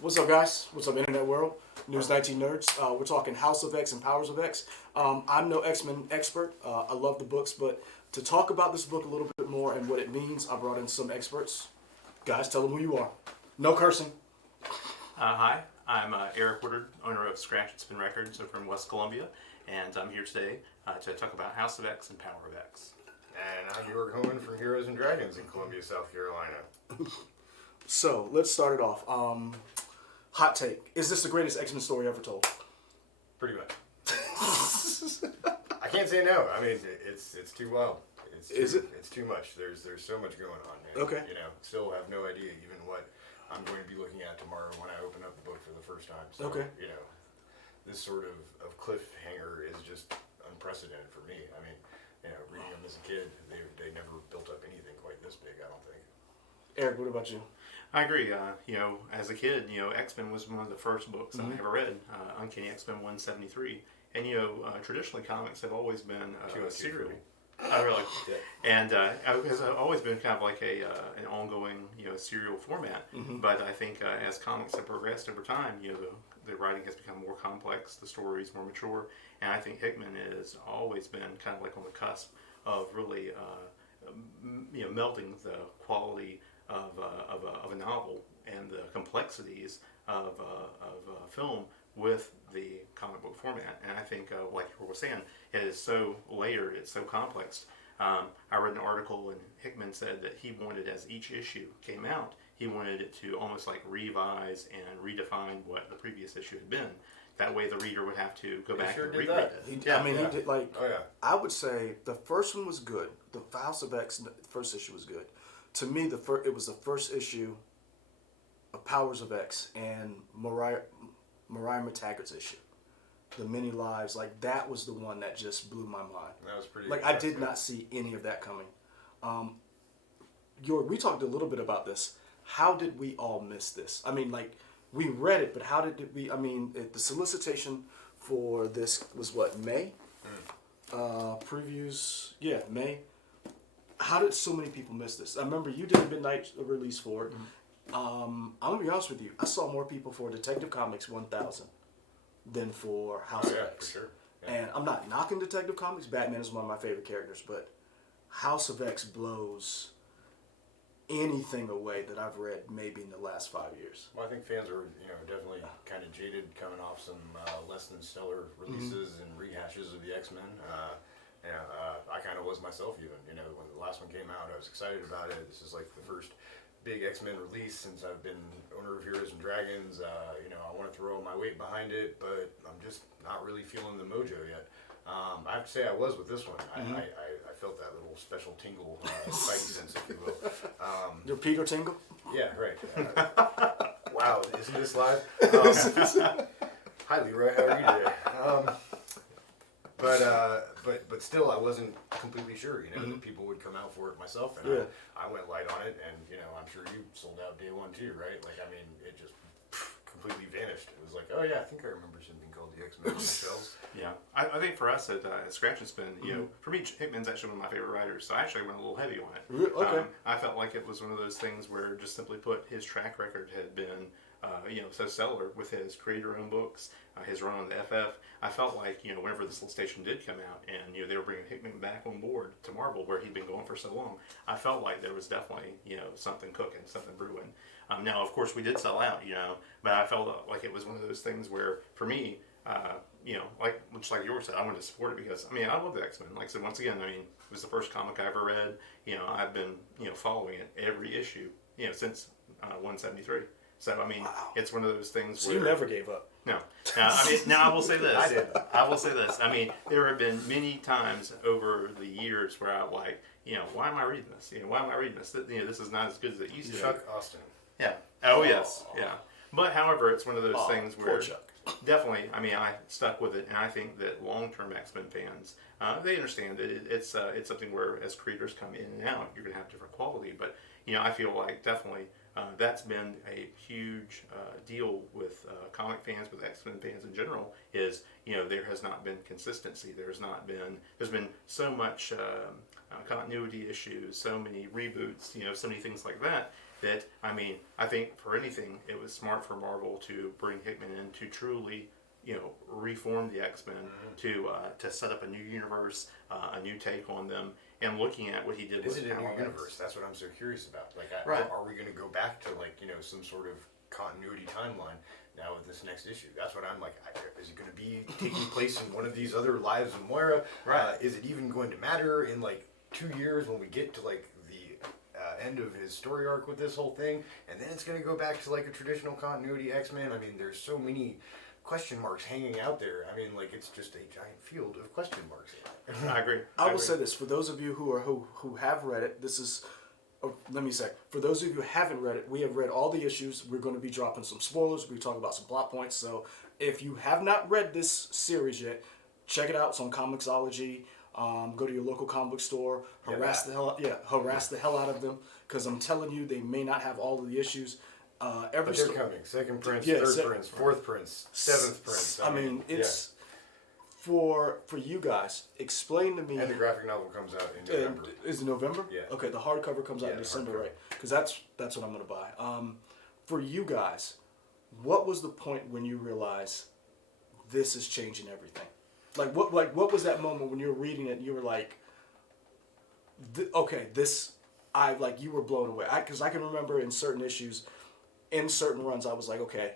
What's up, guys? What's up, Internet World? News 19 Nerds. We're talking House of X and Powers of X. I'm no X-Men expert. I love the books, but to talk about this book a little bit more and what it means, I brought in some experts. Guys, tell them who you are. No cursing. Hi, I'm Eric Woodard, owner of Scratch and Spin Records over in West Columbia, and I'm here today to talk about House of X and Power of X. And I'm York Homan from Heroes and Dragons in Columbia, South Carolina. So, let's start it off. Hot take. Is this the greatest X-Men story ever told? Pretty much. I can't say no. I mean, it's too wild. Is it? It's too much. There's so much going on. And, Okay. Still have no idea even what I'm going to be looking at tomorrow when I open up the book for the first time. So, Okay. This sort of cliffhanger is just unprecedented for me. I mean, reading them as a kid, they never built up anything quite this big, I don't think. Eric, what about you? I agree. As a kid, X-Men was one of the first books I ever read, Uncanny X-Men 173. And, traditionally comics have always been a serial. I really, and it has always been kind of like an ongoing, serial format. But I think as comics have progressed over time, the writing has become more complex, the stories more mature, and I think Hickman has always been kind of like on the cusp of really, melding the quality of a novel and the complexities of film with the comic book format. And I think, like you were saying, it is so layered, it's so complex. I read an article and Hickman said that he wanted, as each issue came out, he wanted it to almost like revise and redefine what the previous issue had been. That way the reader would have to go back and reread it. He did I would say the first one was good. The House of X, the first issue was good. To me, it was the first issue of Powers of X and Mariah McTaggart's issue. The Many Lives, that was the one that just blew my mind. That was pretty. I did not see any of that coming. We talked a little bit about this. How did we all miss this? I mean, we read it, but how did we? I mean, the solicitation for this was what, May? Previews, May. How did so many people miss this? I remember you did a midnight release for it. I'm gonna be honest with you. I saw more people for Detective Comics 1000 than for House of X. For sure. Yeah. And I'm not knocking Detective Comics. Batman is one of my favorite characters, but House of X blows anything away that I've read maybe in the last 5 years. Well, I think fans are, definitely kind of jaded coming off some less than stellar releases and rehashes of the X-Men. I kind of was myself even. When the last one came out, I was excited about it. This is like the first big X-Men release since I've been owner of Heroes and Dragons. I want to throw all my weight behind it, but I'm just not really feeling the mojo yet. I have to say I was with this one. I felt that little special tingle, spidey sense, if you will. Your Peter tingle? Yeah, right. Wow, isn't this live? Hi, Leroy. How are you today? But still, I wasn't completely sure, that people would come out for it myself, and I went light on it, and I'm sure you sold out day one too, right? It just completely vanished. It was like, oh yeah, I think I remember something called the X-Men on the shelves. Yeah, I think for us at Scratch and Spin, for me, Hickman's actually one of my favorite writers, so I actually went a little heavy on it. Okay. I felt like it was one of those things where, just simply put, his track record had been so stellar with his creator-owned books, his run on the FF. I felt like, whenever this solicitation did come out and, they were bringing Hickman back on board to Marvel, where he'd been going for so long, I felt like there was definitely, something cooking, something brewing. Now, of course, we did sell out, but I felt like it was one of those things where, for me, much like yours said, I wanted to support it because, I love the X-Men. Like I said, once again, it was the first comic I ever read. I've been, following it every issue, since 173. So, Wow. It's one of those things So where... you never gave up. No. Now I will say this. I did. I will say this. There have been many times over the years where I'm like, why am I reading this? Why am I reading this? This is not as good as it used to be. Chuck Austin. Yeah. Oh, yes. Yeah. But, however, it's one of those things poor where... Chuck. Definitely. I stuck with it, and I think that long-term X-Men fans, they understand that it's something where, as creators come in and out, you're going to have different quality. But, I feel like definitely that's been a huge deal with comic fans, with X-Men fans in general, is, there has not been consistency. There's been so much continuity issues, so many reboots, so many things like that. That, I mean, I think for anything, it was smart for Marvel to bring Hickman in to truly, reform the X-Men, to set up a new universe, a new take on them, and looking at what he did. Is with it a new Power universe? That's what I'm so curious about. Like, Right. are we going to go back to some sort of continuity timeline now with this next issue? That's what I'm like. Is it going to be taking place in one of these other lives of Moira? Right. Is it even going to matter in like 2 years when we get to like the end of his story arc with this whole thing, and then it's going to go back to like a traditional continuity X-Men? I mean, there's so many question marks hanging out there. I mean, like, it's just a giant field of question marks. I agree. I will say this, for those of you who have read it, this is, let me say, for those of you who haven't read it, we have read all the issues. We're going to be dropping some spoilers. We're talking about some plot points. So if you have not read this series yet, check it out. It's on Comixology. Go to your local comic book store. Harass the hell out of them, because I'm telling you, they may not have all of the issues. But they're coming. Second prints, third prints, fourth prints, seventh prints. I mean, it's for you guys. Explain to me. And the graphic novel comes out in November. Is it November? Yeah. Okay, the hardcover comes out in December, right? Because that's what I'm gonna buy. For you guys, what was the point when you realized this is changing everything? What was that moment when you were reading it and you were like, okay, you were blown away. Because I can remember in certain issues, in certain runs, I was like, okay,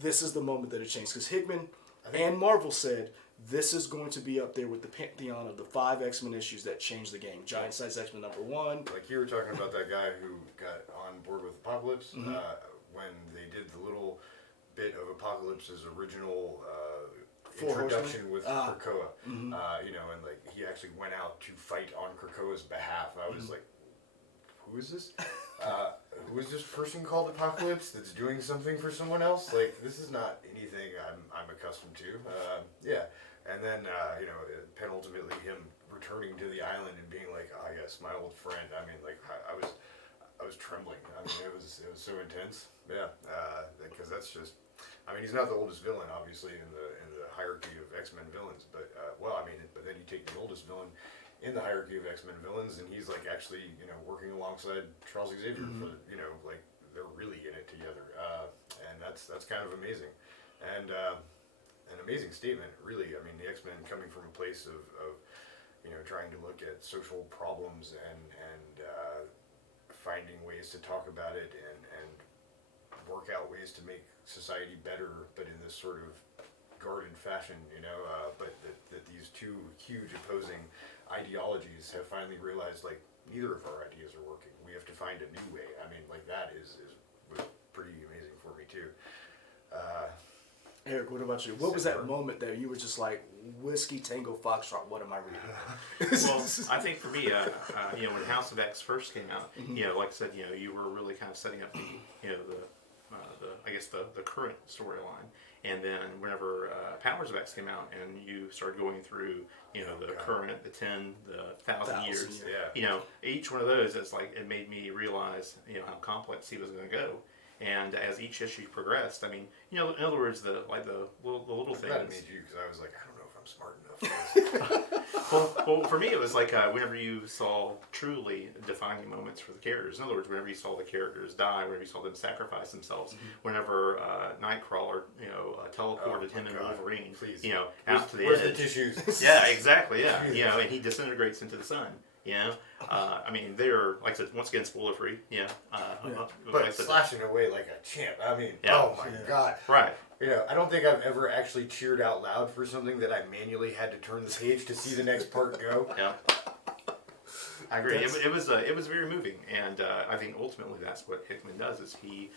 this is the moment that it changed. Because Hickman and Marvel said this is going to be up there with the pantheon of the 5 X-Men issues that changed the game. Giant Size X-Men #1. Like you were talking about that guy who got on board with Apocalypse when they did the little bit of Apocalypse's original introduction with Krakoa. And like he actually went out to fight on Krakoa's behalf. I was like, who is this? Who is this person called Apocalypse that's doing something for someone else? Like, this is not anything I'm accustomed to. And then penultimately him returning to the island and being like, oh yes, my old friend. I mean, like I was trembling. I mean, it was so intense. Yeah, because that's just. I mean, he's not the oldest villain, obviously, in the hierarchy of X-Men villains. But but then you take the oldest villain in the hierarchy of X-Men villains, and he's like actually, working alongside Charles Xavier for, like they're really in it together, and that's kind of amazing, and an amazing statement, really. I mean, the X-Men coming from a place of trying to look at social problems and finding ways to talk about it and work out ways to make society better, but in this sort of guarded fashion, but that these two huge opposing ideologies have finally realized, like, neither of our ideas are working. We have to find a new way. I mean, like, that was pretty amazing for me too. Eric, what about you? What was that moment that you were just like, Whiskey Tango Foxtrot, what am I reading? Well, I think for me, when House of X first came out, like I said, you were really kind of setting up the current storyline. And then whenever Powers of X came out and you started going through, the current, the 10, the 1,000 years, each one of those, it made me realize, how complex he was going to go. And as each issue progressed, I mean, in other words, the little things. That made you, because I was like, I don't know if I'm smart enough for this. well, for me, it was like whenever you saw truly defining moments for the characters. In other words, whenever you saw the characters die, whenever you saw them sacrifice themselves, whenever Nightcrawler, teleported him and Wolverine, out to the Where's edge. the tissues? Yeah, exactly. Yeah, and he disintegrates into the sun. I mean, they're, like I said, once again, spoiler free. But slashing away like a champ. I mean, oh my god. Right. I don't think I've ever actually cheered out loud for something that I manually had to turn the page to see the next part go. Yeah. I agree. It was very moving, and I think ultimately that's what Hickman does, is he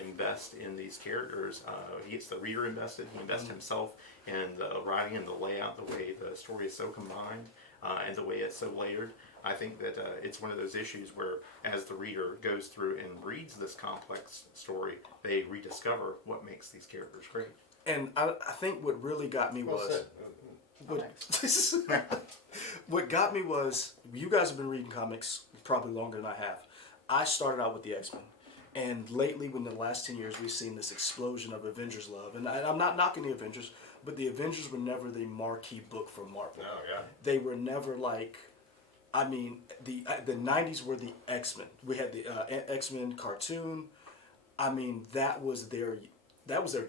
invests in these characters. He gets the reader invested. He invests himself in the writing and the layout, the way the story is so combined, and the way it's so layered. I think that it's one of those issues where, as the reader goes through and reads this complex story, they rediscover what makes these characters great. And I think what really got me was... What got me was, you guys have been reading comics probably longer than I have. I started out with the X-Men. And lately, within the last 10 years, we've seen this explosion of Avengers love. And I'm not knocking the Avengers, but the Avengers were never the marquee book for Marvel. Oh, yeah. They were never like I mean, the '90s were the X-Men. We had the X-Men cartoon. I mean, that was their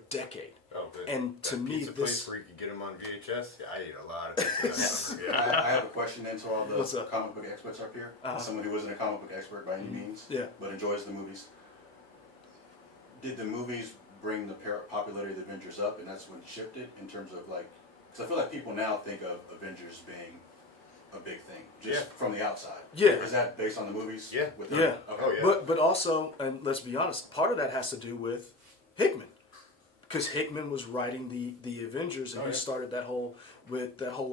decade. Oh, and to me, pizza this place where you could get them on VHS. Yeah, I ate a lot of pizza that summer. Yeah. I have a question then to all What's the up? comic book experts up here. Someone who isn't a comic book expert by any means, Yeah. but enjoys the movies. Did the movies bring the popularity of the Avengers up, and that's when it shifted in terms of like, because I feel like people now think of Avengers being a big thing just from the outside. Yeah. Is that based on the movies? Yeah. With Yeah. Okay. Oh, yeah. But also, and let's be honest, part of that has to do with Hickman, because Hickman was writing the Avengers, and he started that whole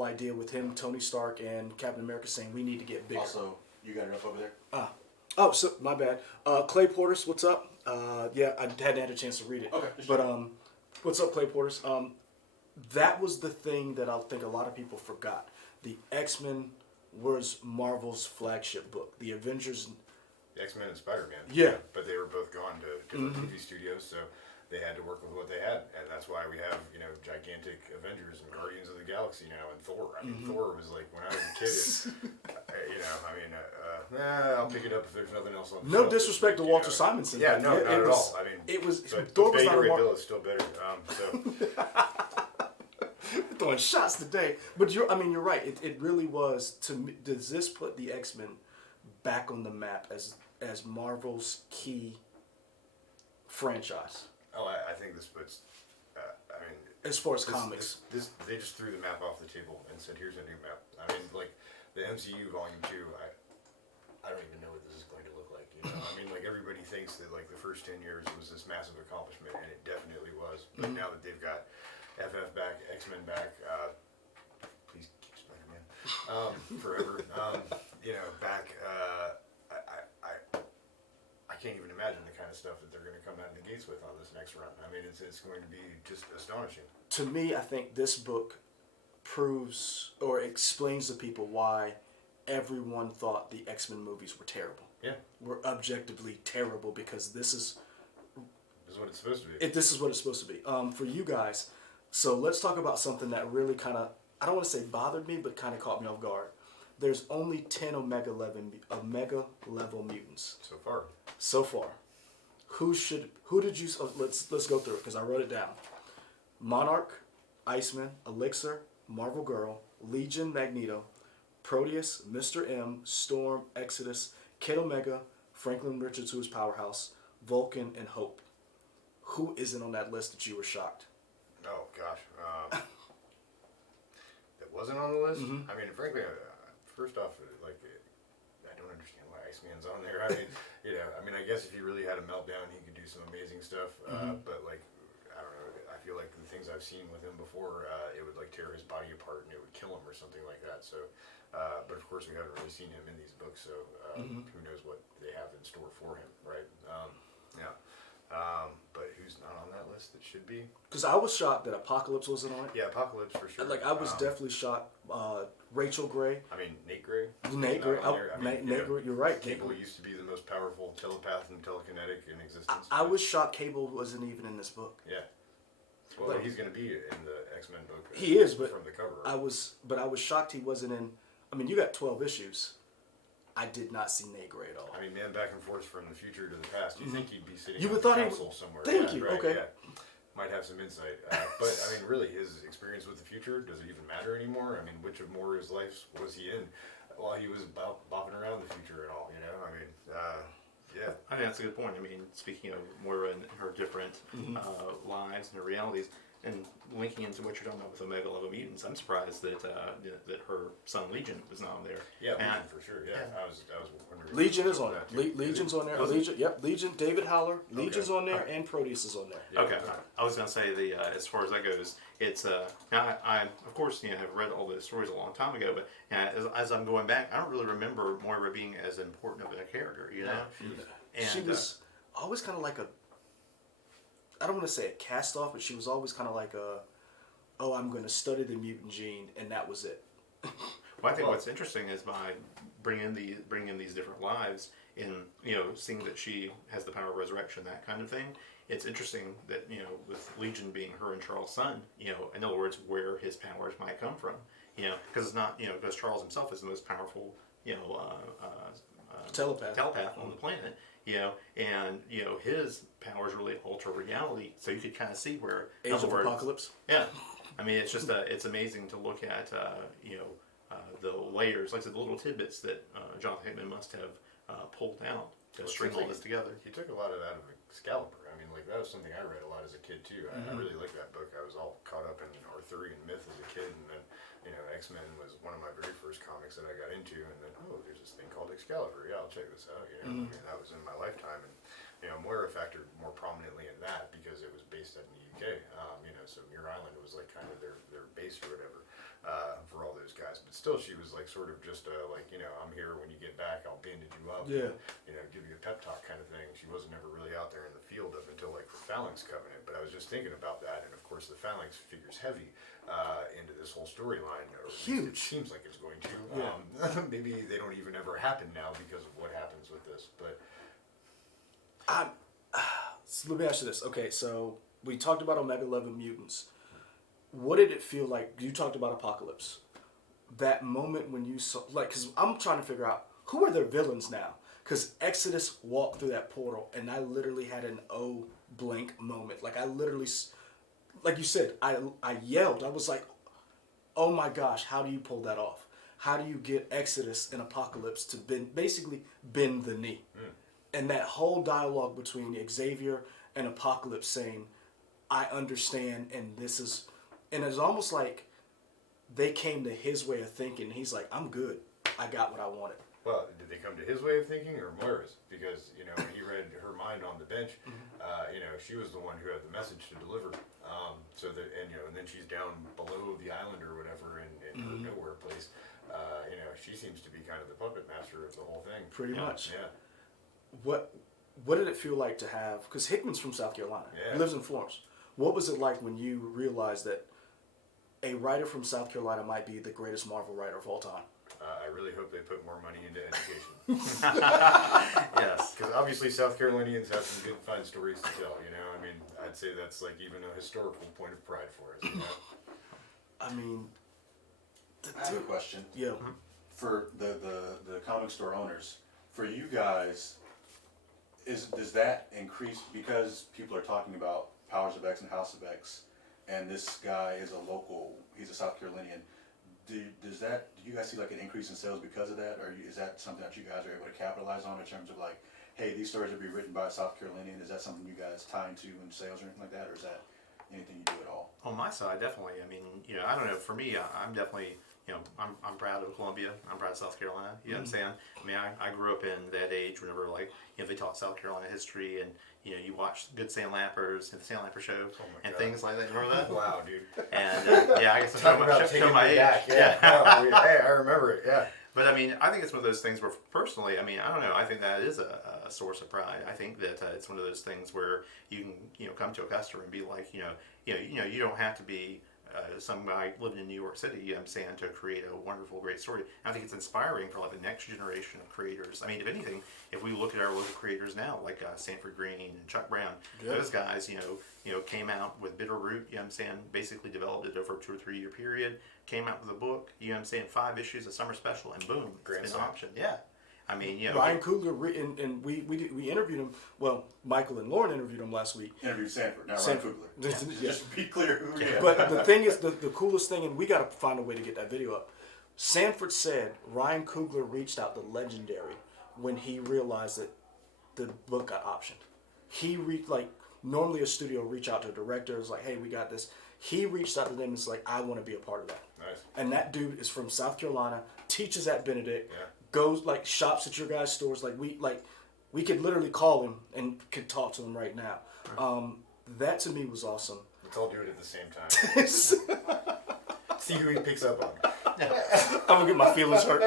idea with him, Tony Stark, and Captain America saying we need to get bigger. Also, you got it up over there. Oh, so my bad. Clay Porters, what's up? Yeah, I hadn't had a chance to read it. Okay. But what's up, Clay Porters? That was the thing that I think a lot of people forgot. The X-Men was Marvel's flagship book. The Avengers. X-Men and Spider-Man. Yeah. But they were both gone to different TV studios, so they had to work with what they had, and that's why we have gigantic Avengers and Guardians of the Galaxy now, and Thor. I mean, Thor was like when I was a kid. I'll pick it up if there's nothing else on. The No shelf. disrespect to Walter Simonson. Yeah, but no, not it at was, all. I mean, it was but Thor was not a Ray Mar- Bill is still better. throwing shots today. But you're right. It really was. To me, does this put the X-Men back on the map as Marvel's key franchise Oh, I think this puts. as far as comics? This they just threw the map off the table and said, "Here's a new map." I mean, like the MCU Volume 2. I don't even know what this is going to look like. I mean, like everybody thinks that like the first 10 years was this massive accomplishment, and it definitely was. But now that they've got FF back, X-Men back, please keep Spider-Man forever. Back. I can't even imagine the kind of stuff that they're going to come out of the gates with on this next run. I mean, it's going to be just astonishing. To me, I think this book proves or explains to people why everyone thought the X-Men movies were terrible. Yeah. Were objectively terrible, because this is what it's supposed to be. this is what it's supposed to be. For you guys, so let's talk about something that really kind of, I don't want to say bothered me, but kind of caught me off guard. There's only 10 Omega level mutants so far. Who did you? Let's go through it because I wrote it down. Monarch, Iceman, Elixir, Marvel Girl, Legion, Magneto, Proteus, Mr. M, Storm, Exodus, Kid Omega, Franklin Richards, who is Powerhouse, Vulcan, and Hope. Who isn't on that list that you were shocked? Oh gosh, that wasn't on the list. I mean, frankly, first off, like I don't understand why Iceman's on there. I mean, I guess if he really had a meltdown, he could do some amazing stuff. But like, I don't know. I feel like the things I've seen with him before, it would like tear his body apart and it would kill him or something like that. So, but of course, we haven't really seen him in these books, so who knows what they have in store for him, right? But who's not on that list that should be? Because I was shocked that Apocalypse wasn't on it. Yeah, Apocalypse for sure. Like I was definitely shocked. Rachel Gray. I mean, Nate Gray. Nate Gray. Nate Gray. You're right. Cable used to be the most powerful telepath and telekinetic in existence. I was shocked Cable wasn't even in this book. Yeah. Well, But- he's going to be in the X-Men book. He is, but from the cover. I was shocked he wasn't in. I mean, you got 12 issues. I did not see Nate Gray at all. I mean, man, back and forth from the future to the past. You think he'd be sitting You on would the thought he council somewhere? Thank you. Right, Okay. Yeah. Might have some insight, but I mean, really, his experience with the future, does it even matter anymore? I mean, which of Moira's lives was he in while he was bopping around the future and all? I mean, yeah. I think that's a good point. I mean, speaking of Moira and her different lives and her realities, and linking into what you're talking about with Omega Level Mutants, I'm surprised that that her son Legion was not on there. Yeah, And Legion for sure. Yeah, I was wondering. Legion is on there. that too. Legion's on there. Was it? Legion. Yep. Legion. David Howler. Legion's on there, and Proteus is on there. Yeah, Okay, I was gonna say the as far as that goes, it's now I of course have read all the stories a long time ago, but as I'm going back, I don't really remember Moira being as important of a character, And She was always kind of like a. I don't want to say a cast off, but she was always kind of like a. Oh, I'm going to study the mutant gene, and that was it. Well, I think what's interesting is by bringing in these different lives, in seeing that she has the power of resurrection, that kind of thing. It's interesting that with Legion being her and Charles' son, in other words, where his powers might come from, because it's not because Charles himself is the most powerful telepath on the planet, and his powers really alter reality, so you could kind of see where Age of Apocalypse. Yeah, I mean it's just it's amazing to look at the layers, like the little tidbits that Jonathan Hickman must have pulled out to string all this together. He took a lot of that out of Excalibur. I mean, like that was something I read a lot as a kid too. I really liked that book. I was all caught up in Arthurian myth as a kid, and then X-Men was one of my very first comics that I got into, and then there's this thing called Excalibur. Yeah, I'll check this out. I mean, that was in my lifetime, and Moira factored more prominently in that because it was based out in the UK. So Muir Island was like kind of their base or whatever for all those guys. But still, she was like sort of just I'm here when you get back. I'll bandage you up. Yeah. And, give you a pep talk kind of thing. She wasn't ever really out there in the field up until like the Phalanx Covenant. But I was just thinking about that, and of course the Phalanx figures heavy into this whole storyline. Huge. It seems like it's going to. Yeah. Maybe they don't even ever happen now because of what happens with this. But so let me ask you this. Okay, so we talked about Omega 11 mutants. What did it feel like? You talked about Apocalypse. That moment when you saw, because I'm trying to figure out who are their villains now. Because Exodus walked through that portal, and I literally had an blank moment. Like I literally, like you said, I yelled. I was like, oh my gosh, how do you pull that off? How do you get Exodus and Apocalypse to basically bend the knee? And that whole dialogue between Xavier and Apocalypse saying, I understand, and this is, and it's almost like they came to his way of thinking. He's like, I'm good. I got what I wanted. Well, did they come to his way of thinking or Moira's? Because, when he read her mind on the bench, she was the one who had the message to deliver. And then she's down below the island or whatever in her nowhere place. She seems to be kind of the puppet master of the whole thing. Pretty much. Yeah. What did it feel like to have, because Hickman's from South Carolina. Yeah. He lives in Florence. What was it like when you realized that a writer from South Carolina might be the greatest Marvel writer of all time? I really hope they put more money into education. Yes. Because obviously South Carolinians have some good, fun stories to tell, I mean, I'd say that's like even a historical point of pride for us, I mean... I have a question. Yeah. For the comic store owners, for you guys, does that increase because people are talking about Powers of X and House of X, and this guy is he's a South Carolinian, do you guys see like an increase in sales because of that, or is that something that you guys are able to capitalize on in terms of like, hey, these stories will be written by a South Carolinian? Is that something you guys tie into in sales or anything like that, or is that anything you do at all? On my side, definitely. I mean, I don't know. For me, I'm definitely, I'm proud of Columbia. I'm proud of South Carolina. You know what I'm saying? I mean, I grew up in that age whenever, like, they taught South Carolina history, and, you watch Good Sam Lampers and the Sam Lamper Show and God. things like that. You remember that? Wow, dude. And, I guess I show my age. Back. Yeah. Oh, hey, I remember it, yeah. But I mean, I think it's one of those things where, personally, I mean, I don't know. I think that is a source of pride. I think that it's one of those things where you can, come to a customer and be like, you don't have to be some guy living in New York City, you know what I'm saying, to create a wonderful, great story. And I think it's inspiring for like the next generation of creators. I mean, if anything, if we look at our local creators now, like Sanford Green and Chuck Brown, those guys, came out with Bitterroot, you know what I'm saying, basically developed it over a 2 or 3 year period, came out with a book, you know what I'm saying, 5 issues, a summer special, and boom, it's been optioned. Yeah. I mean, Ryan Coogler, and we interviewed him. Well, Michael and Lauren interviewed him last week. Interviewed Sanford, not Ryan Coogler. Yeah. Just to be clear. But the thing is, the coolest thing, and we got to find a way to get that video up. Sanford said Ryan Coogler reached out to Legendary when he realized that the book got optioned. He normally a studio reach out to a director, is like, hey, we got this. He reached out to them and was like, I want to be a part of that. Nice. And that dude is from South Carolina, teaches at Benedict. Yeah. Goes shops at your guys' stores. We could literally call him and could talk to him right now. That to me was awesome. Let's all do it at the same time. See who he picks up on. I'm gonna get my feelings hurt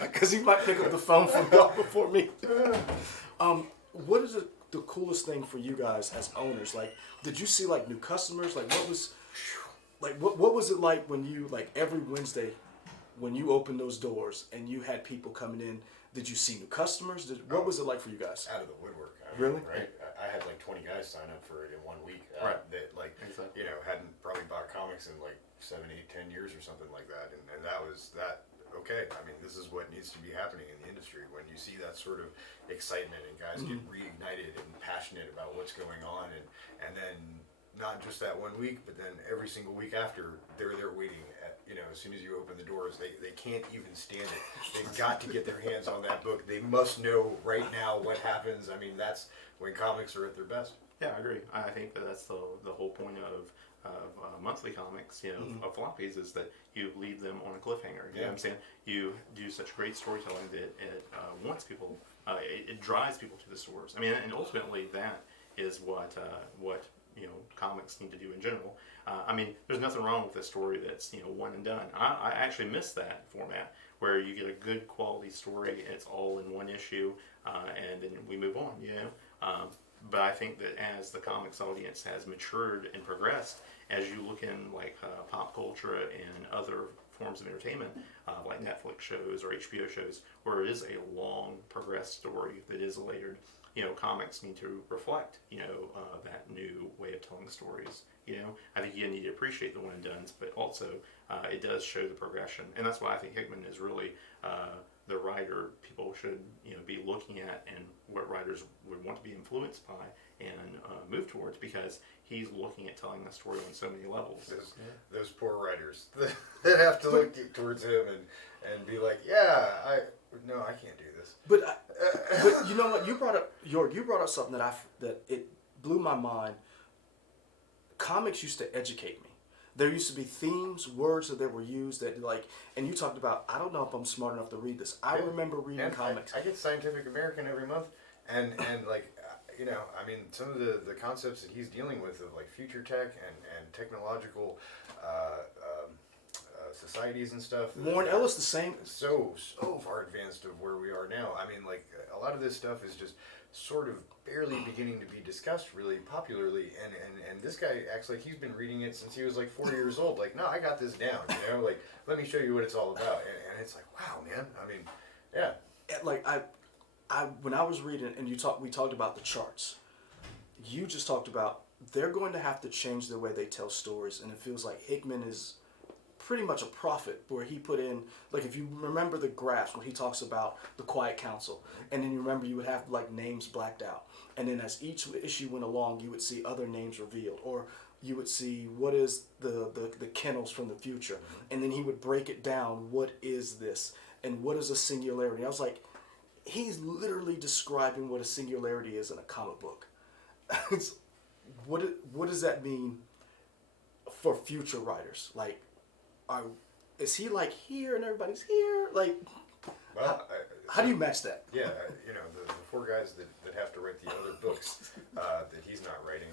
because he might pick up the phone from y'all before me. What is the coolest thing for you guys as owners? Like, did you see new customers? Like, what was it like when you every Wednesday? When you opened those doors and you had people coming in, did you see new customers? What was it like for you guys? Out of the woodwork. Really? Right? I had 20 guys sign up for it in 1 week. Right. That hadn't probably bought comics in 7, 8, 10 years or something like that. And that was that okay, I mean, this is what needs to be happening in the industry. When you see that sort of excitement and guys get reignited and passionate about what's going on, and then not just that one week, but then every single week after, they're there waiting at, as soon as you open the doors, they can't even stand it. They've got to get their hands on that book. They must know right now what happens. I mean, that's when comics are at their best. Yeah, I agree. I think that's the whole point of monthly comics, of floppies, is that you leave them on a cliffhanger. You know what I'm saying? You do such great storytelling that it wants people, it drives people to the stores. I mean, and ultimately that is what comics need to do in general. I mean, there's nothing wrong with a story that's one and done. I actually miss that format where you get a good quality story. It's all in one issue, and then we move on. But I think that as the comics audience has matured and progressed, as you look in like pop culture and other forms of entertainment, like Netflix shows or HBO shows, where it is a long progressed story that is layered, comics need to reflect, that new way of telling stories. I think you need to appreciate the one and dones, but also it does show the progression, and that's why I think Hickman is really the writer people should be looking at, and what writers would want to be influenced by and move towards, because he's looking at telling the story on so many levels. Those poor writers that have to look towards him and be like, I can't do this. But you know what? You brought up something that it blew my mind. Comics used to educate me. There used to be themes, words that were used that and you talked about, I don't know if I'm smart enough to read this. I remember reading comics. I get Scientific American every month, and I mean, some of the concepts that he's dealing with of like future tech and technological societies and stuff. Warren Ellis, the same. So far advanced of where we are now. I mean, like a lot of this stuff is just sort of barely beginning to be discussed really popularly, and this guy acts like he's been reading it since he was like 4 years old. Like, no, I got this down. Like, let me show you what it's all about. And it's like, wow, man. I mean, yeah. Like I when I was reading, and we talked about the charts. You just talked about they're going to have to change the way they tell stories, and it feels like Hickman is pretty much a prophet, where he put in, like, if you remember the graphs when he talks about the Quiet Council, and then you remember you would have like names blacked out, and then as each issue went along, you would see other names revealed, or you would see what is the kennels from the future, and then he would break it down. What is this, and what is a singularity? I was like, he's literally describing what a singularity is in a comic book. What does that mean for future writers? Like, is he like here and everybody's here? Like, well, how do you match that? Yeah, the four guys that have to write the other books that he's not writing,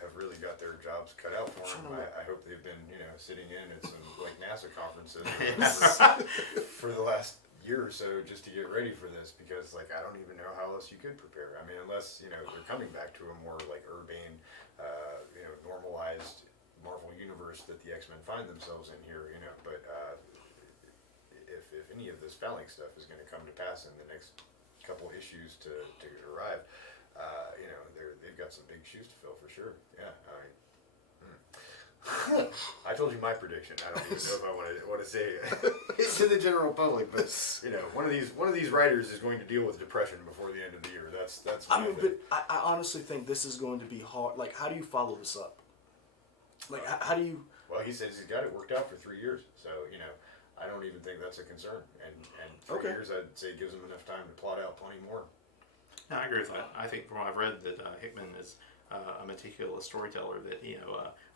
have really got their jobs cut out for them. I hope they've been, sitting in at some like NASA conferences for the last year or so just to get ready for this, because like I don't even know how else you could prepare. I mean, unless they're coming back to a more like urbane, normalized Marvel universe that the X-Men find themselves in here. But if any of this phalanx stuff is going to come to pass in the next couple issues to arrive, they've got some big shoes to fill for sure. Yeah, I told you my prediction. I don't even know if I want to say it to the general public, but one of these writers is going to deal with depression before the end of the year. That's. But I honestly think this is going to be hard. Like, how do you follow this up? Like, how do you? Well, he says he's got it worked out for 3 years, so I don't even think that's a concern. And 3 years, I'd say, gives him enough time to plot out plenty more. No, I agree with that. I think from what I've read that Hickman is a meticulous storyteller. That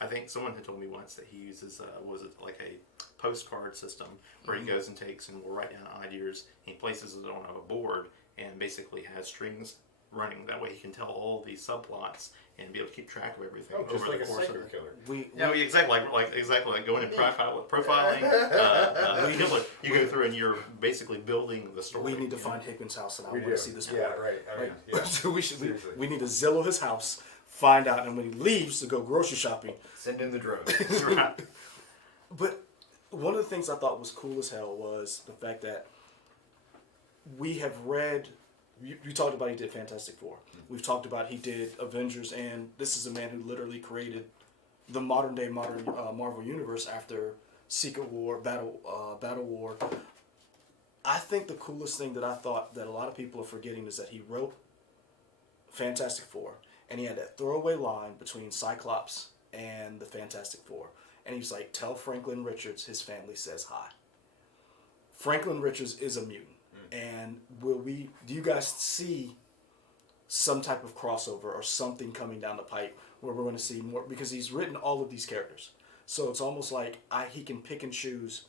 I think someone had told me once that he uses was it like a postcard system where he goes and takes and will write down ideas and he places it on a board and basically has strings running. That way he can tell all these subplots and be able to keep track of everything just over like the a course psycho of killer. exactly like going and profiling. You go through and you're basically building the story. We need to find Hickman's house, and I want to see this board. Yeah, right. I mean, So we need to Zillow his house, find out, and when he leaves to go grocery shopping, send in the drone. Right. But one of the things I thought was cool as hell was the fact that we have read. You talked about he did Fantastic Four. We've talked about he did Avengers, and this is a man who literally created the modern Marvel universe after Secret War, Battle War. I think the coolest thing that I thought that a lot of people are forgetting is that he wrote Fantastic Four, and he had that throwaway line between Cyclops and the Fantastic Four, and he was like, "Tell Franklin Richards his family says hi." Franklin Richards is a mutant, and do you guys see some type of crossover or something coming down the pipe where we're going to see more, because he's written all of these characters, so it's almost like he can pick and choose.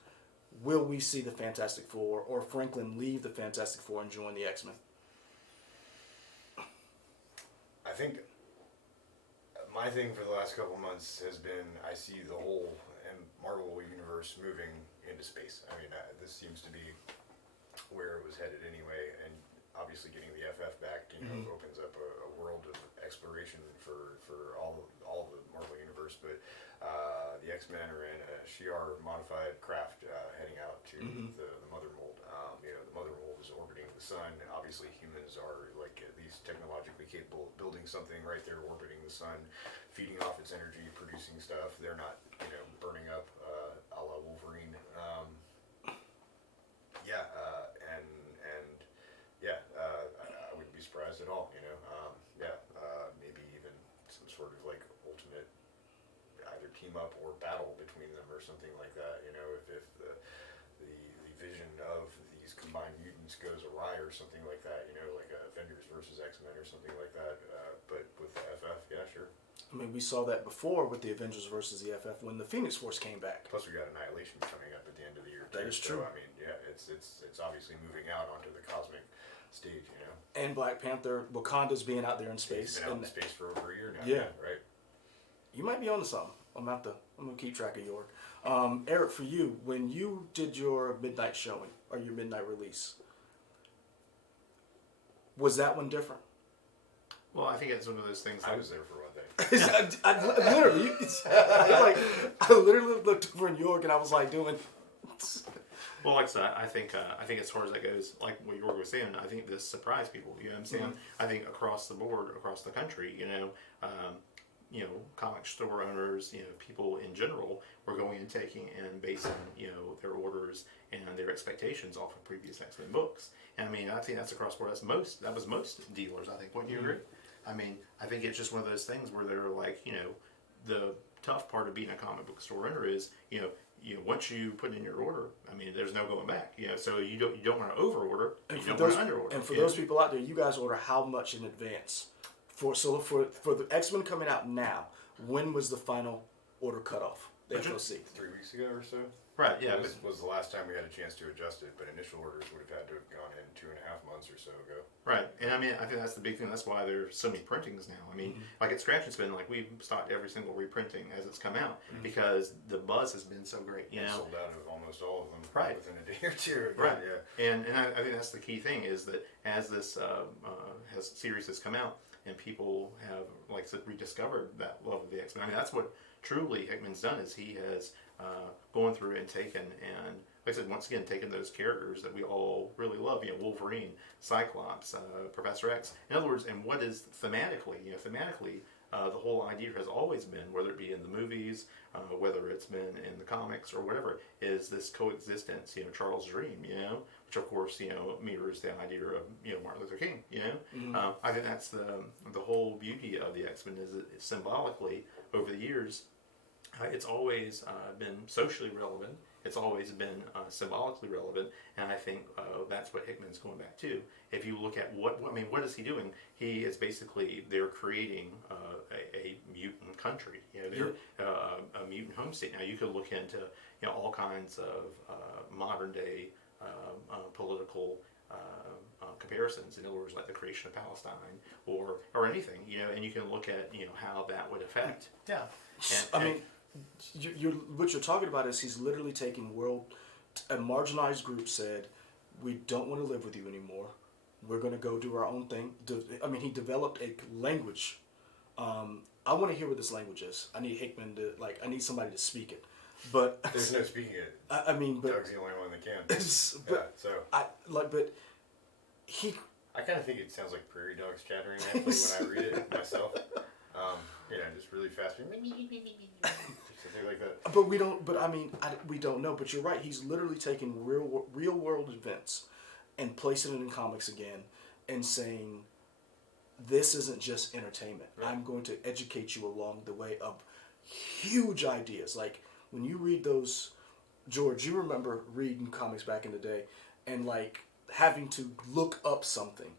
Will we see the Fantastic Four or Franklin leave the Fantastic Four and join the X-Men? I think my thing for the last couple of months has been I see the whole Marvel universe moving into space. I mean, this seems to be where it was headed anyway, and obviously getting the FF back, opens up a world of exploration for all the Marvel universe. But the X-Men are in a Shi'ar modified craft heading out to the Mother Mold. The Mother Mold is orbiting the sun. Obviously, humans are like at least technologically capable of building something right there orbiting the sun, feeding off its energy, producing stuff. They're not, burning up a la Wolverine. I wouldn't be surprised at all. Maybe even some sort of like ultimate either team up or battle between them or something like that. If the vision of these combined mutants goes awry or something like that. Like Avengers versus X-Men or something like that. But with the FF, yeah, sure. I mean, we saw that before with the Avengers versus the FF when the Phoenix Force came back. Plus, we got Annihilation coming up at the end of the year. That is true. I mean, yeah, it's obviously moving out onto the cosmic stage, And Black Panther, Wakanda's being out there in space. He's been out in space for over a year now. Yeah. Right. You might be onto something. I'm gonna keep track of your. Eric, for you, when you did your midnight showing or your midnight release, was that one different? Well, I think it's one of those things. I was there for one day. I literally looked over in York and I was like doing. Well, like I said, I think as far as that goes, like what York was saying, I think this surprised people. You know what I'm saying? I think across the board, across the country, comic store owners, people in general were going and taking and basing, their orders and their expectations off of previous X-Men books. And I mean, I think that's across the board. That was most dealers, I think. Wouldn't you agree? I mean, I think it's just one of those things where they're like, the tough part of being a comic book store owner is, once you put in your order, I mean, there's no going back. So you don't want to over order, you don't want to under order. And for those people out there, you guys order how much in advance? For the X-Men coming out now, when was the final order cutoff? The FOC. 3 weeks ago or so. Right. Yeah. This was the last time we had a chance to adjust it, but initial orders would have had to have gone in 2.5 months or so ago. Right, and I mean, I think that's the big thing. That's why there's so many printings now. I mean, like at Scratch and Spin, like we've stocked every single reprinting as it's come out because the buzz has been so great. Sold out of almost all of them within a day or two. Right, yeah. And I think that's the key thing is that as this series has come out and people have, like I said, rediscovered that love of the X-Men. I mean, that's what truly Hickman's done is he has gone through and taken and, like I said, once again, taking those characters that we all really love, Wolverine, Cyclops, Professor X. In other words, and what is thematically, the whole idea has always been, whether it be in the movies, whether it's been in the comics or whatever, is this coexistence, Charles' dream, which of course, mirrors the idea of, Martin Luther King, I think that's the whole beauty of the X-Men is it symbolically, over the years, it's always been socially relevant. It's always been symbolically relevant, and I think that's what Hickman's going back to. If you look at what is he doing? He is basically, they're creating a mutant country. They're a mutant home state. Now you could look into all kinds of modern day political comparisons. In other words, like the creation of Palestine or anything. And you can look at how that would affect. Yeah, what you're talking about is he's literally taking a marginalized group said, we don't want to live with you anymore. We're going to go do our own thing. He developed a language. I want to hear what this language is. I need Hickman I need somebody to speak it. But there's no speaking it. But Doug's the only one that can. I kind of think it sounds like prairie dogs chattering actually when I read it myself. Just really fast. Something like that. But we don't. But I mean, we don't know. But you're right. He's literally taking real world events and placing it in comics again, and saying, "This isn't just entertainment. Right. I'm going to educate you along the way of huge ideas." Like when you read those, George, you remember reading comics back in the day, and like having to look up something,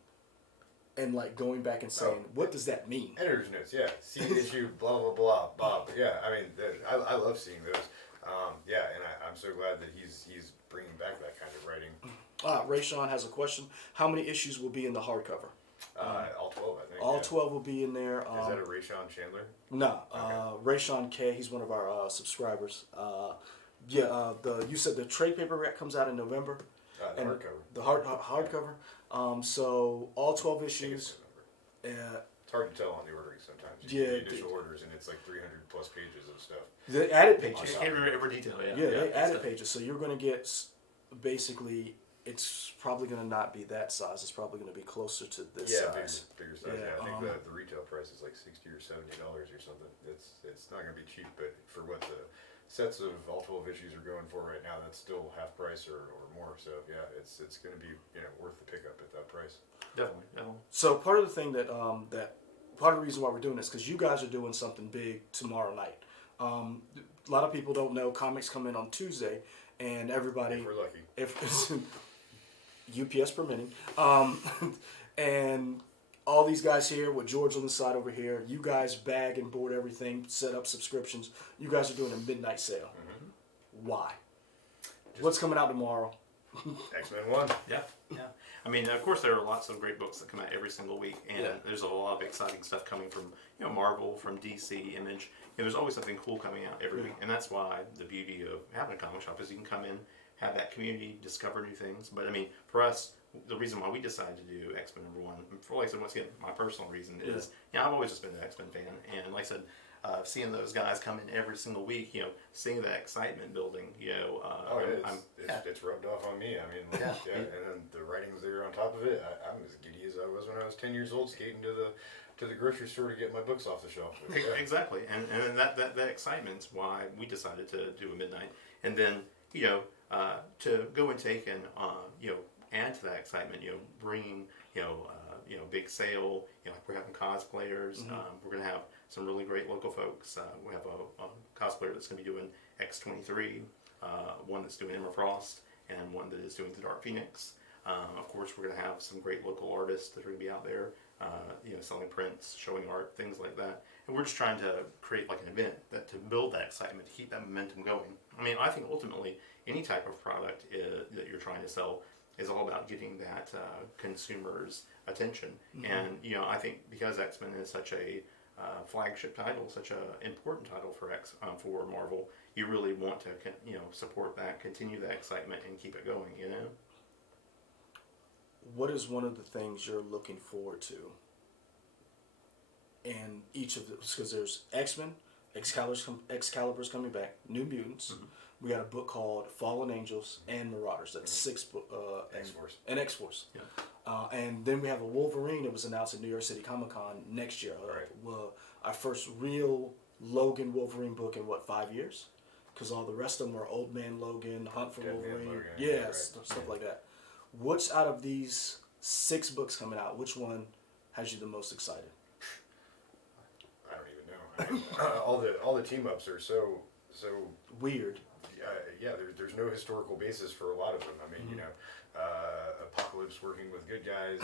and like going back and saying, "What does that mean?" Editor's notes, yeah. See issue, blah blah blah, Bob. Yeah, I mean, I love seeing those. And I'm so glad that he's bringing back that kind of writing. Ray Sean has a question. How many issues will be in the hardcover? All 12, I think. All 12 will be in there. Is that a Rayshawn Chandler? No, Okay. Ray Sean K. He's one of our subscribers. You said the trade paperback comes out in November. The and hardcover. Hardcover. So all 12 I think it's issues. November. It's hard to tell on the ordering sometimes. Yeah, You get the initial orders and it's like 300 plus pages of stuff. The added I pages. can't remember every detail. They added pages. So you're going to get basically. It's probably going to not be that size. It's probably going to be closer to this size. Bigger size. Yeah, I think the retail price is like $60 or $70 or something. It's not going to be cheap, but for what the sets of all 12 issues are going for right now, that's still half price or more. So yeah, it's going to be worth the pickup at that price. Definitely. So part of the thing that part of the reason why we're doing this because you guys are doing something big tomorrow night. A lot of people don't know comics come in on Tuesday, and everybody If we're lucky. UPS permitting, and all these guys here with George on the side over here, you guys bag and board everything, set up subscriptions. You guys are doing a midnight sale. Mm-hmm. Why? What's coming out tomorrow? X-Men 1. Yeah. I mean, of course, there are lots of great books that come out every single week, and Yeah. there's a lot of exciting stuff coming from Marvel, from DC, Image. There's always something cool coming out every week, and that's why the beauty of having a comic shop is you can come in, have that community, discover new things. But I mean, for us, the reason why we decided to do X-Men #1, for like I said, once again, my personal reason is, I've always just been an X-Men fan, and like I said, seeing those guys come in every single week, seeing that excitement building, It's rubbed off on me. I mean, and then the writing's there on top of it. I'm as giddy as I was when I was 10 years old, skating to the grocery store to get my books off the shelf. Exactly, and then that excitement's why we decided to do a midnight, and then to go and take and add to that excitement, bringing big sale, like we're having cosplayers, we're gonna have some really great local folks. We have a cosplayer that's gonna be doing X-23, one that's doing Emma Frost, and one that is doing the Dark Phoenix. Of course, we're gonna have some great local artists that are gonna be out there, selling prints, showing art, things like that. And we're just trying to create like an event to build that excitement, to keep that momentum going. I mean, I think ultimately any type of product that you're trying to sell is all about getting that consumer's attention. And I think because X-Men is such a flagship title, such an important title for for Marvel, you really want to support that, continue that excitement, and keep it going. What is one of the things you're looking forward to? And each of those, because there's X-Men, Excalibur's coming back, New Mutants. We got a book called Fallen Angels and Marauders. That's 6 books. X-Force. And X-Force. Yeah. And then we have a Wolverine that was announced at New York City Comic Con next year. Our first real Logan Wolverine book in 5 years? Because all the rest of them are Old Man Logan, Hunt for Dead Man Wolverine. Logan, Yes, stuff like that. What's out of these 6 books coming out? Which one has you the most excited? I don't even know. all the team ups are so Weird. There's no historical basis for a lot of them. I mean, Apocalypse working with good guys.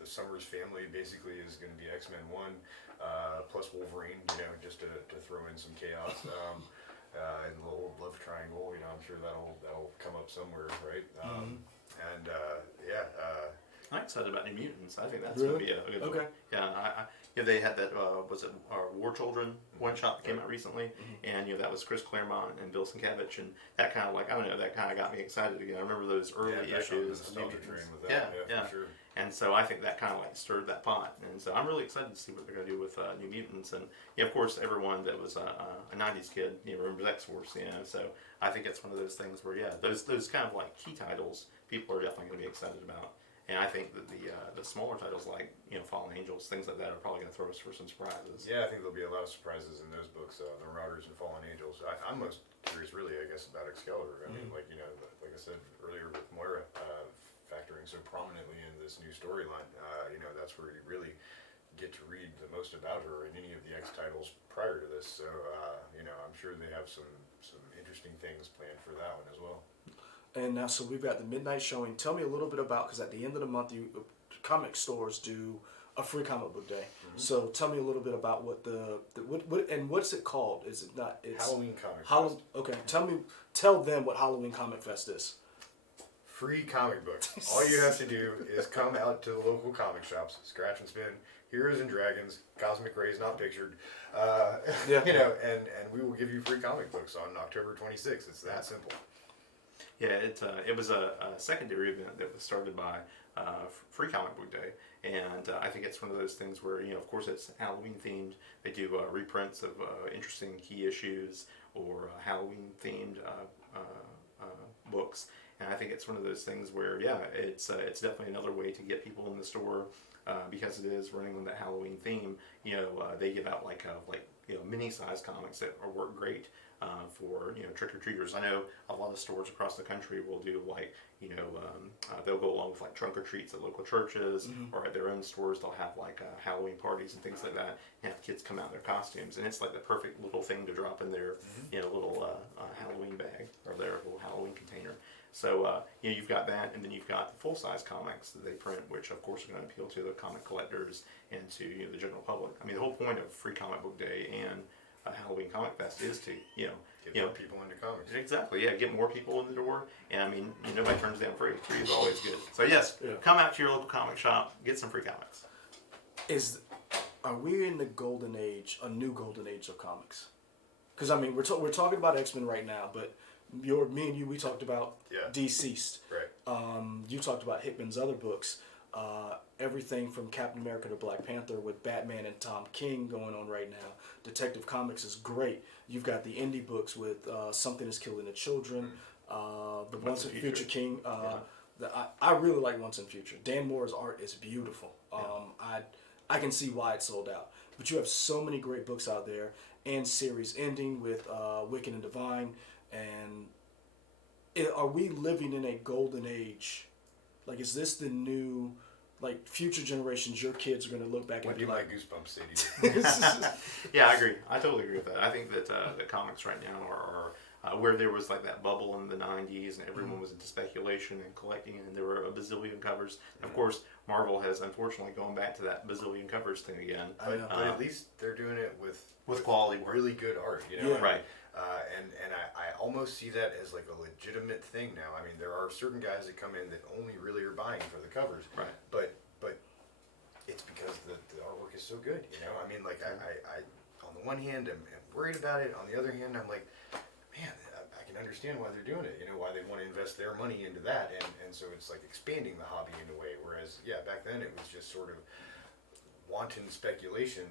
The Summers family basically is going to be X-Men 1 plus Wolverine. Just to throw in some chaos. And the little love triangle. I'm sure that'll come up somewhere, right? I'm excited about New Mutants. I think that's Really? going to be a good Okay. one. Yeah, they had that, was it War Children one-shot that came out recently, and that was Chris Claremont and Bill Sienkiewicz, and that kind of that kind of got me excited again. I remember those early issues. The nostalgia train with Yeah, for sure. And so I think that kind of stirred that pot, and so I'm really excited to see what they're going to do with New Mutants, and of course everyone that was a '90s kid remembers X-Force, so I think it's one of those things where those kind of key titles people are definitely going to be excited about, And I think that the smaller titles like Fallen Angels, things like that, are probably going to throw us for some surprises. Yeah, I think there'll be a lot of surprises in those books, the Marauders and Fallen Angels. I'm most curious, really, I guess, about Excalibur. I mean, like I said earlier with Moira factoring so prominently in this new storyline, that's where you really get to read the most about her in any of the X titles prior to this. So, I'm sure they have some interesting things planned for that one as well. And now, so we've got the midnight showing. Tell me a little bit about, because at the end of the month, comic stores do a free comic book day. So tell me a little bit about what and what's it called? Is it not? It's Halloween Comic Fest. Okay, tell them what Halloween Comic Fest is. Free comic book. All you have to do is come out to the local comic shops, scratch and spin, Heroes and Dragons, Cosmic Rays Not Pictured, and we will give you free comic books on October 26th. It's that simple. Yeah, it was a secondary event that was started by Free Comic Book Day, and I think it's one of those things where, of course, it's Halloween themed. They do reprints of interesting key issues or Halloween themed books, and I think it's one of those things where, it's definitely another way to get people in the store because it is running on that Halloween theme. They give out mini-sized comics that work great. For trick-or-treaters. I know a lot of stores across the country will do they'll go along with trunk or treats at local churches, or at their own stores they'll have Halloween parties and things like that, and have kids come out in their costumes, and it's like the perfect little thing to drop in their little Halloween bag or their little Halloween container. So you've got that, and then you've got the full-size comics that they print, which of course are going to appeal to the comic collectors and to the general public. I mean, the whole point of Free Comic Book Day and Halloween Comic Fest is to Get more people into comics. Exactly, yeah, get more people in the door, and I mean, nobody turns down free. Free is always good. So yes, come out to your local comic shop, get some free comics. Are we in the golden age, a new golden age of comics? Because I mean, we're talking about X-Men right now, but me and you, we talked about Deceased. Right. You talked about Hickman's other books. Everything from Captain America to Black Panther with Batman and Tom King going on right now. Detective Comics is great. You've got the indie books with Something is Killing the Children, the Once and Future King. I really like Once and Future. Dan Moore's art is beautiful. I can see why it's sold out. But you have so many great books out there, and series ending with Wicked and Divine. And are we living in a golden age? Like, is this the new, future generations, your kids are going to look back What and do be my like... Goosebumps say to you? Yeah, I agree. I totally agree with that. I think that the comics right now are where there was that bubble in the 90s and everyone was into speculation and collecting, and there were a bazillion covers. Of course, Marvel has unfortunately gone back to that bazillion covers thing again. But at least they're doing it with quality work. really good art, Right. And I almost see that as a legitimate thing now. I mean, there are certain guys that come in that only really are buying for the covers. Right. But it's because the artwork is so good, I mean, I on the one hand, I'm worried about it. On the other hand, I'm like, man, I can understand why they're doing it. Why they want to invest their money into that. And so it's expanding the hobby in a way. Whereas, back then it was just sort of wanton speculation,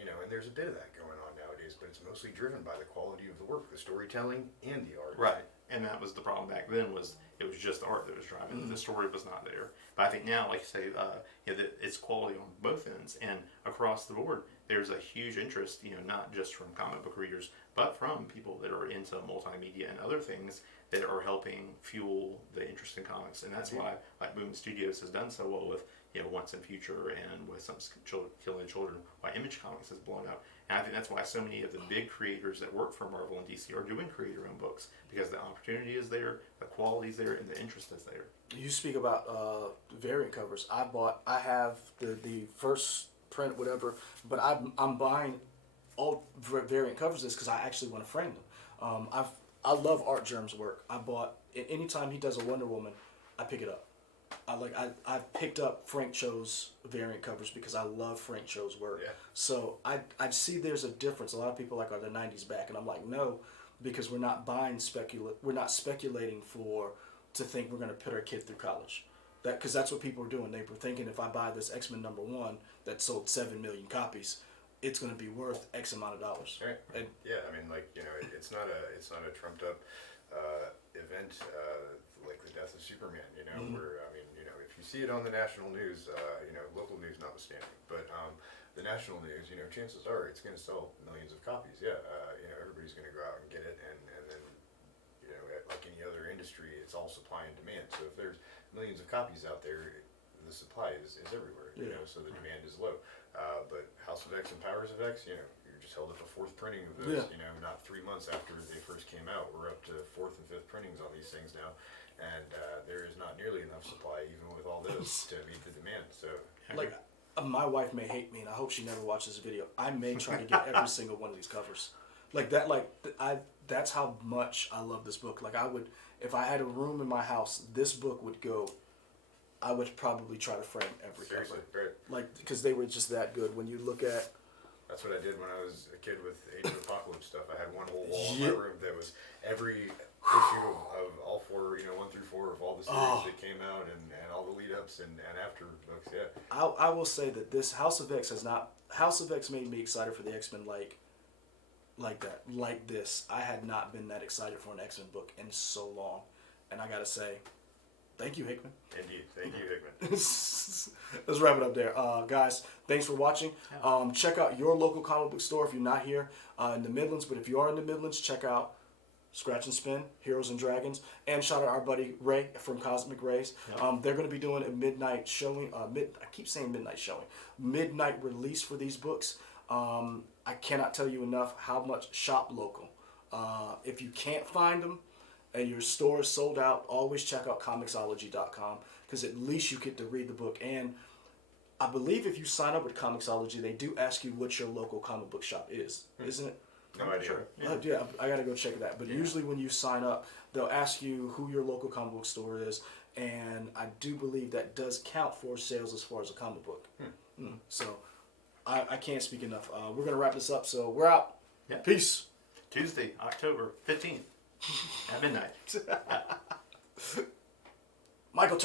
and there's a bit of that going on nowadays, but it's mostly driven by the quality of the work, the storytelling, and the art. Right. And that was the problem back then, was it was just the art that was driving. The story was not there. But I think now, like you say, that it's quality on both ends, and across the board, there's a huge interest, not just from comic book readers, but from people that are into multimedia and other things that are helping fuel the interest in comics. And that's why, Boom Studios has done so well with, Once and Future, and with some Killing Children, why Image Comics has blown up. And I think that's why so many of the big creators that work for Marvel and DC are doing creator-owned books, because the opportunity is there, the quality is there, and the interest is there. You speak about variant covers. I have the first print, whatever, but I'm buying all variant covers because I actually want to frame them. I love Art Germ's work. I bought, anytime he does a Wonder Woman, I pick it up. I picked up Frank Cho's variant covers because I love Frank Cho's work. Yeah. So I see there's a difference. A lot of people are the 90s back, and I'm like, no, because we're not speculating to think we're going to put our kid through college. Because that's what people were doing. They were thinking, if I buy this X-Men #1 that sold 7 million copies, it's going to be worth X amount of dollars. Right. And I mean, it's not a trumped up event like the death of Superman. Where, I mean, if you see it on the national news, local news notwithstanding, but the national news, chances are it's going to sell millions of copies. Yeah, everybody's going to go out and get it, and then, like any other industry, it's all supply and demand. So if there's millions of copies out there, the supply is everywhere. So the demand is low. But House of X and Powers of X, you're just held up a fourth printing of those. Not 3 months after they first came out. We're up to fourth and fifth printings on these things now, and there is not nearly enough supply, even with all this, to meet the demand. So Like, my wife may hate me, and I hope she never watches this video. I may try to get every single one of these covers. That's how much I love this book. Like, I would, if I had a room in my house, this book would go. I would probably try to frame every seriously, cover. right? Like, because they were just that good. When you look at. That's what I did when I was a kid with Age of Apocalypse stuff. I had one whole wall in my room that was every issue of all four, 1 through 4 of all the series that came out and all the lead ups and after books. Yeah. I will say that this House of X made me excited for the X-Men like that. Like this. I had not been that excited for an X-Men book in so long. And I gotta say, thank you, Hickman. Indeed. Thank you, Hickman. Let's wrap it up there. Guys, thanks for watching. Check out your local comic book store if you're not here in the Midlands. But if you are in the Midlands, check out Scratch and Spin, Heroes and Dragons. And shout out our buddy Ray from Cosmic Rays. They're going to be doing a midnight showing. I keep saying midnight showing. Midnight release for these books. I cannot tell you enough how much shop local. If you can't find them, and your store is sold out, always check out Comixology.com, because at least you get to read the book. And I believe if you sign up with Comixology, they do ask you what your local comic book shop is, isn't it? No idea. Sure. Yeah, I gotta go check that. But usually when you sign up, they'll ask you who your local comic book store is, and I do believe that does count for sales as far as a comic book. So I can't speak enough. We're gonna wrap this up, so we're out. Yeah. Peace. Tuesday, October 15th at midnight. Michael.